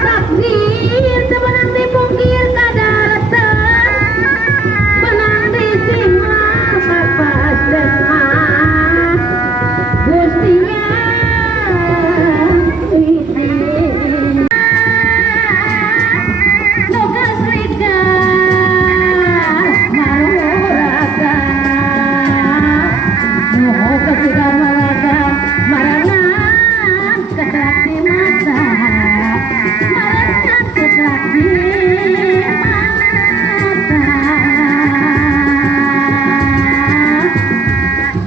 takdir sebenang dipungkir kadaratan benang disimpan papas demah Gustinya izin Nugas rika maruraga Nuh ketika malaga marangan keterak di mata Marangan keterak di mata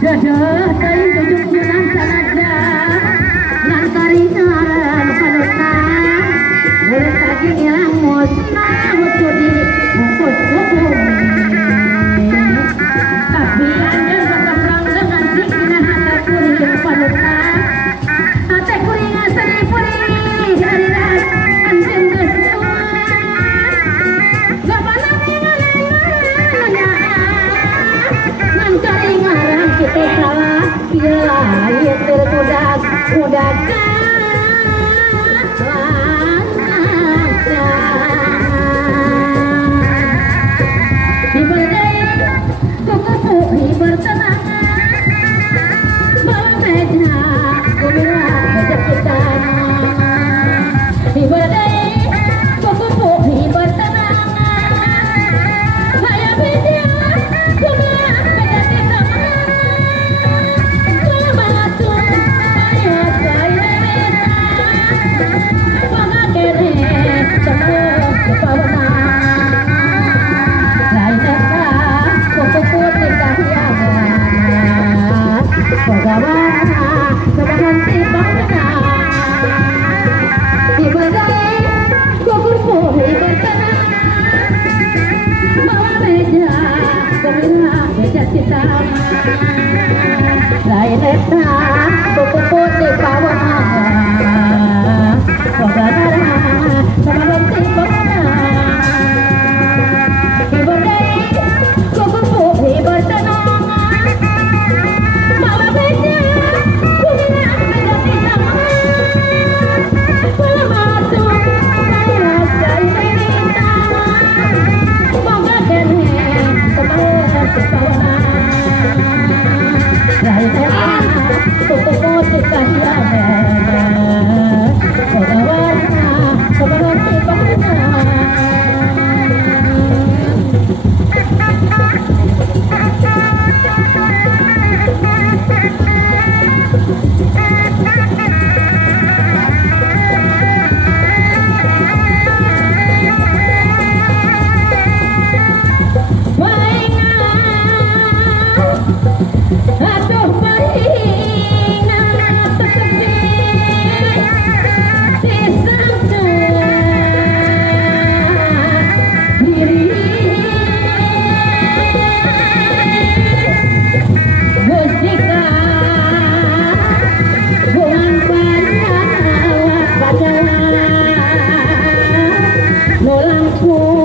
Dadah dari ujung jalan sanaja Nantari ngaran panutan Mulut kaki yang musnah Wujudi bungkus hukum Tapi anda berkembang dengan sikina hata kuring panutan Hati kuring asari puri Harirat anjing kesuan Gak pernah mengalami Nancari ngarang kita salah Bila ia terkudak Kudakan Hiberdai kukupu hibertenang Bawa meja Kumira meja kita Hiberdai kukupu hibertenang Saya meja Kumira meja kita Kala batu Saya Paga kere Temu kepawana Lainnya kukupu dikahiana Pagawana Sebahan tibana Hiberdai kukupu hibertenang Bawa meja Kumira meja kita Lainnya kukupu dikahiana Pagawana Sebahan tibana Hiberdai kukupu hibertenang Bawa meja Kumira meja kita Kala batu Saya Paga kere Temu kepawana Lainnya kukupu dikahiana Pagawana Sebahan tibana Aduh mainan tersedih di samping diri Gustika bukan banyak pada Nolangku